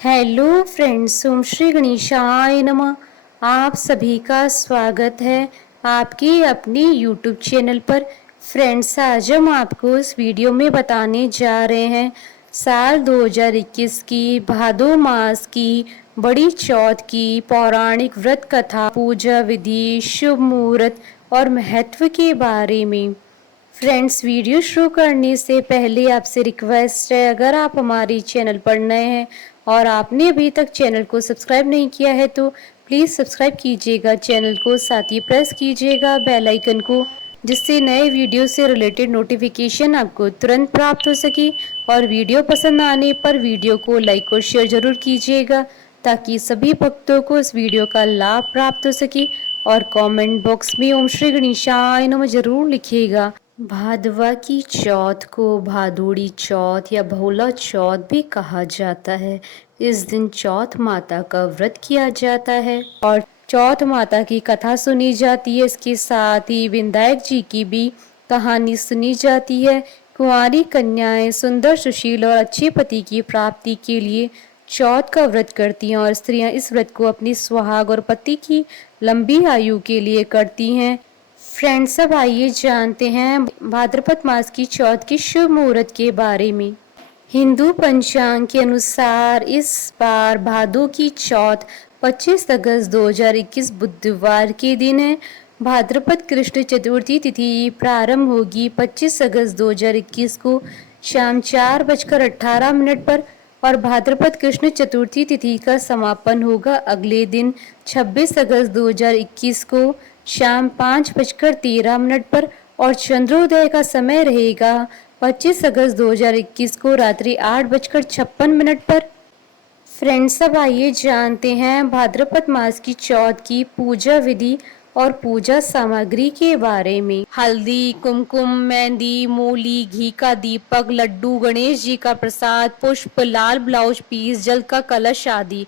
Hello friends, ओम श्री गणेशाय नमः। आप सभी का स्वागत है आपके अपने यूट्यूब चैनल पर। फ्रेंड्स, आज हम आपको इस वीडियो में बताने जा रहे हैं साल 2021 की भादो मास की बड़ी चौथ की पौराणिक व्रत कथा, पूजा विधि, शुभ मुहूर्त और महत्व के बारे में। फ्रेंड्स, वीडियो शुरू करने से पहले आपसे रिक्वेस्ट है, अगर आप हमारे चैनल पर नए हैं और आपने अभी तक चैनल को सब्सक्राइब नहीं किया है तो प्लीज़ सब्सक्राइब कीजिएगा चैनल को, साथ ही प्रेस कीजिएगा बेल आइकन को, जिससे नए वीडियो से रिलेटेड नोटिफिकेशन आपको तुरंत प्राप्त हो सके। और वीडियो पसंद आने पर वीडियो को लाइक और शेयर जरूर कीजिएगा ताकि सभी भक्तों को इस वीडियो का लाभ प्राप्त हो सके। और कमेंट बॉक्स में ओम श्री गणेशाय नमः जरूर लिखिएगा। भादवा की चौथ को भादुड़ी चौथ या भोला चौथ भी कहा जाता है। इस दिन चौथ माता का व्रत किया जाता है और चौथ माता की कथा सुनी जाती है। इसके साथ ही विनायक जी की भी कहानी सुनी जाती है। कुंवारी कन्याएं सुंदर, सुशील और अच्छे पति की प्राप्ति के लिए चौथ का व्रत करती हैं और स्त्रियां इस व्रत को अपनी सुहाग और पति की लंबी आयु के लिए करती हैं। फ्रेंड्स, अब आइए जानते हैं भाद्रपद मास की चौथ की शुभ मुहूर्त के बारे में। हिंदू पंचांग के अनुसार इस बार भादो की चौथ 25 अगस्त 2021 बुधवार के दिन है। भाद्रपद कृष्ण चतुर्थी तिथि प्रारंभ होगी 25 अगस्त 2021 को शाम 4:18 पर और भाद्रपद कृष्ण चतुर्थी तिथि का समापन होगा अगले दिन 26 अगस्त 2021 को शाम 5:13 पर और चंद्रोदय का समय रहेगा 25 अगस्त 2021 को रात्रि 8:56 पर। फ्रेंड्स, अब आइए जानते हैं भाद्रपद मास की चौथ की पूजा विधि और पूजा सामग्री के बारे में। हल्दी, कुमकुम, मेहंदी, मूली, घी का दीपक, लड्डू, गणेश जी का प्रसाद, पुष्प, लाल ब्लाउज पीस, जल का कलश आदि।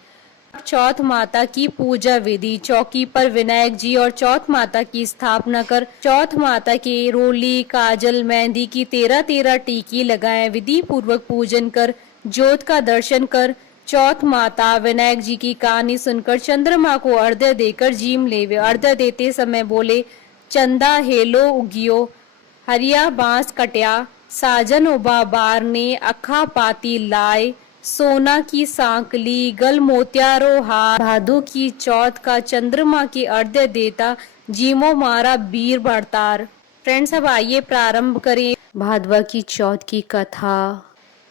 चौथ माता की पूजा विधि। चौकी पर विनायक जी और चौथ माता की स्थापना कर चौथ माता के रोली, काजल, मेहंदी की 13-13 टीकी लगाएं। विधि पूर्वक पूजन कर ज्योत का दर्शन कर चौथ माता विनायक जी की कहानी सुनकर चंद्रमा को अर्घ्य देकर जीम लेवे। अर्घ्य देते समय बोले, चंदा हेलो उगियो, हरिया बांस कट्या, साजन उबा बार ने अखा पाती लाए, सोना की सांकली, गल मोतियारो हार। भादो की चौथ का चंद्रमा की अर्घ्य देता जीमो मारा वीर भरतार। फ्रेंड्स, अब आइए प्रारंभ करें भादवा की चौथ की कथा।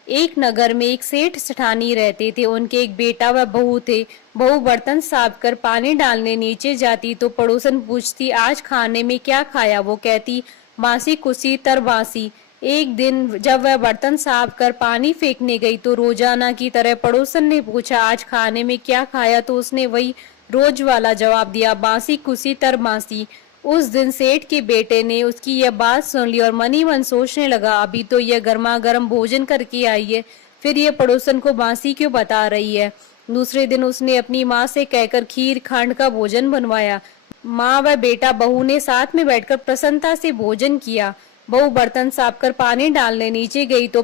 एक नगर में एक सेठ सेठानी रहते थे। उनके एक बेटा व बहू थे। बहू बर्तन साफ कर पानी डालने नीचे जाती तो पड़ोसन पूछती, आज खाने में क्या खाया? वो कहती, बासी कुसी तर बासी। एक दिन जब वह बर्तन साफ कर पानी फेंकने गई तो रोजाना की तरह पड़ोसन ने पूछा, आज खाने में क्या खाया? तो उसने वही रोज वाला जवाब दिया, बासी कुसी तर बासी। उस दिन सेठ के बेटे ने उसकी यह बात सुन ली और मन ही मन सोचने लगा, अभी तो यह गर्मा गर्म भोजन करके आई है, फिर यह पड़ोसन को बासी क्यों बता रही है। दूसरे दिन उसने अपनी माँ से कहकर खीर खांड का भोजन बनवाया। माँ व बेटा बहू ने साथ में बैठकर प्रसन्नता से भोजन किया। बहू बर्तन साफ कर पानी डालने नीचे गई तो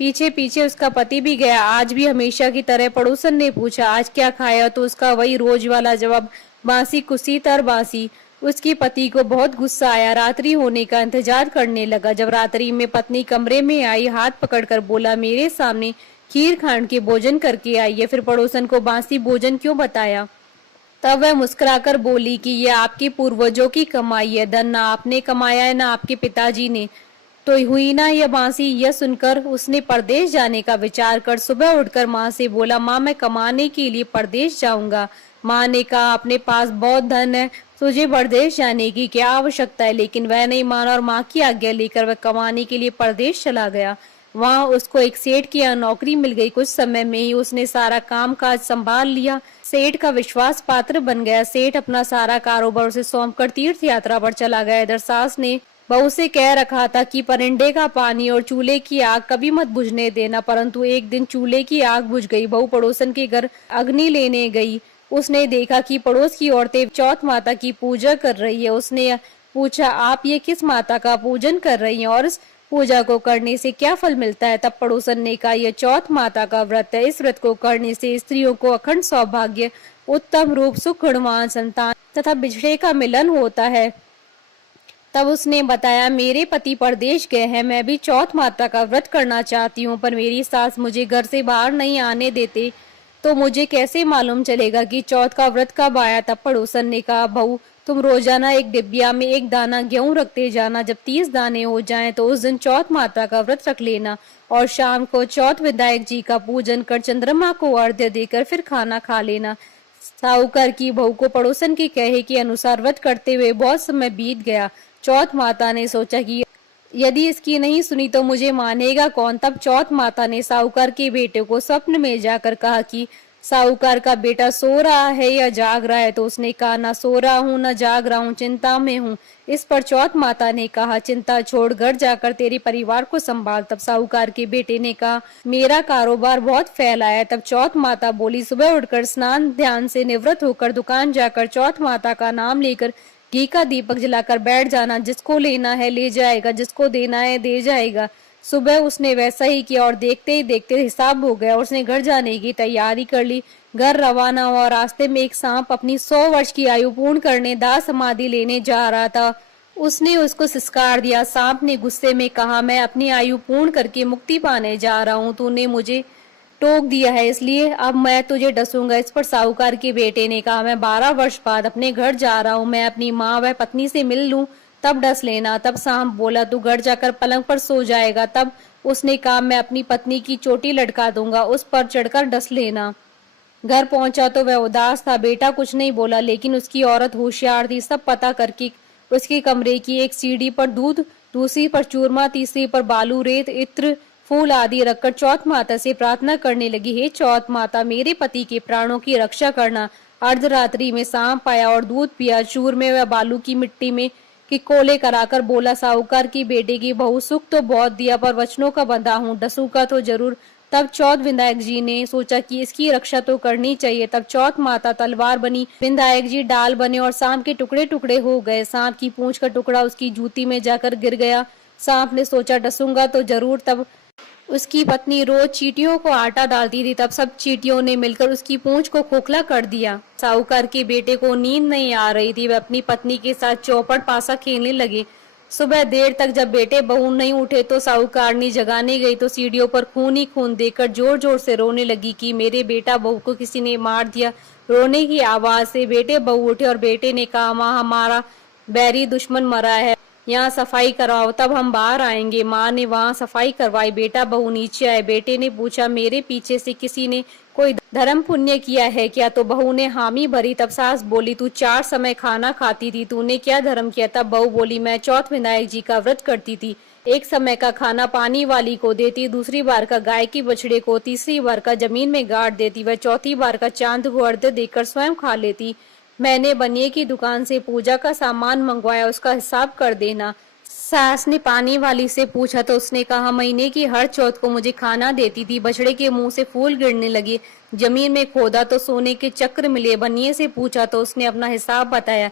पीछे पीछे उसका पति भी गया। आज भी हमेशा की तरह पड़ोसन ने पूछा, आज क्या खाया? तो उसका वही रोज वाला जवाब, बासी कुसी तर बासी। उसकी पति को बहुत गुस्सा आया। रात्रि होने का इंतजार करने लगा। जब रात्रि में पत्नी कमरे में आई, हाथ पकड़कर बोला, मेरे सामने खीर खांड के भोजन करके आई है, फिर पड़ोसन को बासी भोजन क्यों बताया? तब वह मुस्कुराकर बोली कि यह आपके पूर्वजों की कमाई है, धन ना आपने कमाया है ना आपके पिताजी ने। तो हुई ना यह बांसी। यह सुनकर उसने परदेश जाने का विचार कर सुबह उठकर माँ से बोला, माँ मैं कमाने के लिए परदेश जाऊंगा। माँ ने कहा, अपने पास बहुत धन है, तुझे परदेश जाने की क्या आवश्यकता है? लेकिन वह नहीं माना और माँ की आज्ञा लेकर वह कमाने के लिए परदेश चला गया। वहाँ उसको एक सेठ की यहाँ नौकरी मिल गई। कुछ समय में ही उसने सारा काम काज संभाल लिया। सेठ का विश्वास पात्र बन गया। सेठ अपना सारा कारोबार उसे सौंपकर तीर्थ यात्रा पर चला गया। इधर सास ने बहू से कह रखा था कि परिंदे का पानी और चूल्हे की आग कभी मत बुझने देना, परंतु एक दिन चूल्हे की आग बुझ गई। बहू पड़ोसन के घर अग्नि लेने गई। उसने देखा कि पड़ोस की औरतें चौथ माता की पूजा कर रही है। उसने पूछा, आप ये किस माता का पूजन कर रही हैं और इस पूजा को करने से क्या फल मिलता है? तब पड़ोसन ने कहा, यह चौथ माता का व्रत है। इस व्रत को करने से स्त्रियों को अखंड सौभाग्य, उत्तम रूप, सुख, गुणवान संतान तथा बिछड़े का मिलन होता है। तब उसने बताया, मेरे पति परदेश गए हैं, मैं भी चौथ माता का व्रत करना चाहती हूँ, पर मेरी सास मुझे घर से बाहर नहीं आने देते, तो मुझे कैसे मालूम चलेगा कि चौथ का व्रत कब आया? तब पड़ोसन ने कहा, बहू तुम रोजाना एक डिब्बिया में एक दाना गेहूं रखते जाना, जब 30 दाने हो जाएं तो उस दिन चौथ माता का व्रत रख लेना और शाम को चौथ विनायक जी का पूजन कर चंद्रमा को अर्घ्य देकर फिर खाना खा लेना। साहूकार की बहू को पड़ोसन के कहे के अनुसार व्रत करते हुए बहुत समय बीत गया। चौथ माता ने सोचा कि यदि इसकी नहीं सुनी तो मुझे मानेगा कौन। तब चौथ माता ने साहूकार के बेटे को स्वप्न में जाकर कहा कि साहूकार का बेटा सो रहा है या जाग रहा है? तो उसने कहा, ना सो रहा हूँ न जाग रहा हूँ, चिंता में हूँ। इस पर चौथ माता ने कहा, चिंता छोड़ घर जाकर तेरे परिवार को संभाल। तब साहूकार के बेटे ने कहा, मेरा कारोबार बहुत फैला है। तब चौथ माता बोली, सुबह उठकर स्नान ध्यान से निवृत्त होकर दुकान जाकर चौथ माता का नाम लेकर घी का दीपक जलाकर बैठ जाना, जिसको लेना है ले जाएगा, जिसको देना है दे जाएगा। सुबह उसने वैसा ही किया और देखते ही देखते हिसाब हो गया। उसने घर जाने की तैयारी कर ली, घर रवाना हुआ। रास्ते में एक सांप अपनी 100 वर्ष की आयु पूर्ण करने दाह समाधि लेने जा रहा था। उसने उसको सिस्कार दिया। सांप ने गुस्से में कहा, मैं अपनी आयु पूर्ण करके मुक्ति पाने जा रहा हूँ, तूने मुझे टोक दिया है, इसलिए अब मैं तुझे डसूंगा। इस पर साहूकार के बेटे ने कहा, मैं 12 वर्ष बाद अपने घर जा रहा हूँ, मैं अपनी माँ व पत्नी से मिल लूं, तब डस लेना। तब सांप बोला, तू घर जाकर पलंग पर सो जाएगा। तब उसने कहा, मैं अपनी पत्नी की चोटी लटका दूंगा, उस पर चढ़कर डस लेना। घर पहुंचा तो वह उदास था। बेटा कुछ नहीं बोला, लेकिन उसकी औरत होशियार थी। सब पता करके उसके कमरे की एक सीढ़ी पर दूध, दूसरी पर चूरमा, तीसरी पर बालू, रेत, इत्र, फूल आदि रखकर चौथ माता से प्रार्थना करने लगी, हे चौथ माता, मेरे पति के प्राणों की रक्षा करना। अर्धरात्रि में सांप आया और दूध पिया। चूरमे व बालू की मिट्टी में कि कोले कराकर बोला, साहूकार की बेटे की बहू, सुख तो बहुत दिया पर वचनों का बंधा हूँ, डसूंगा तो जरूर। तब चौथ विनायक जी ने सोचा कि इसकी रक्षा तो करनी चाहिए। तब चौथ माता तलवार बनी, विनायक जी डाल बने और सांप के टुकड़े टुकड़े हो गए। सांप की पूंछ का टुकड़ा उसकी जूती में जाकर गिर गया। सांप ने सोचा, डसूंगा तो जरूर। तब उसकी पत्नी रोज चींटियों को आटा डालती थी। तब सब चींटियों ने मिलकर उसकी पूंछ को खोखला कर दिया। साहूकार के बेटे को नींद नहीं आ रही थी। वह अपनी पत्नी के साथ चौपट पासा खेलने लगे। सुबह देर तक जब बेटे बहू नहीं उठे तो साहूकारनी जगाने गई तो सीढ़ियों पर खून ही खून देखकर जोर जोर से रोने लगी कि मेरे बेटा बहू को किसी ने मार दिया। रोने की आवाज से बेटे बहू उठे और बेटे ने कहा, माँ, हमारा बैरी दुश्मन मरा है, यहाँ सफाई करवाओ, तब हम बाहर आएंगे। माँ ने वहाँ सफाई करवाई। बेटा बहू नीचे आए। बेटे ने पूछा, मेरे पीछे से किसी ने कोई धर्म पुण्य किया है क्या? तो बहू ने हामी भरी। तब सास बोली, तू 4 समय खाना खाती थी, तूने क्या धर्म किया? तब बहू बोली, मैं चौथ विनायक जी का व्रत करती थी। एक समय का खाना पानी वाली को देती, दूसरी बार का गाय की बछड़े को, तीसरी बार का जमीन में गाड़ देती, वह चौथी बार का चांद को अर्घ्य देकर स्वयं खा लेती। मैंने बनिए की दुकान से पूजा का सामान मंगवाया, उसका हिसाब कर देना। सास ने पानी वाली से पूछा तो उसने कहा, महीने की हर चौथ को मुझे खाना देती थी। बछड़े के मुंह से फूल गिरने लगे। जमीन में खोदा तो सोने के चक्र मिले। बनिए से पूछा तो उसने अपना हिसाब बताया।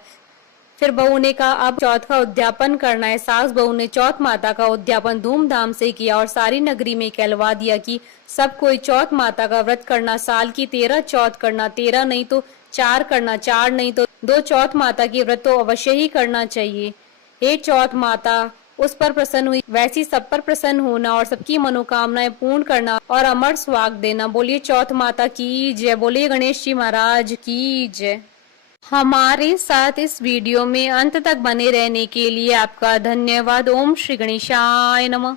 फिर बहू ने कहा, अब चौथ का उद्यापन करना है। सास बहू ने चौथ माता का उद्यापन धूमधाम से किया और सारी नगरी में कहलवा दिया कि सब कोई चौथ माता का व्रत करना, साल की 13 चौथ करना, 13 नहीं तो 4 करना, 4 नहीं तो 2 चौथ माता की व्रत तो अवश्य ही करना चाहिए। हे चौथ माता, उस पर प्रसन्न हुई वैसी सब पर प्रसन्न होना और सबकी मनोकामनाएं पूर्ण करना और अमर स्वाग देना। बोलिए चौथ माता की जय। बोलिए गणेश जी महाराज की जय। हमारे साथ इस वीडियो में अंत तक बने रहने के लिए आपका धन्यवाद। ओम श्री गणेशाय नमः।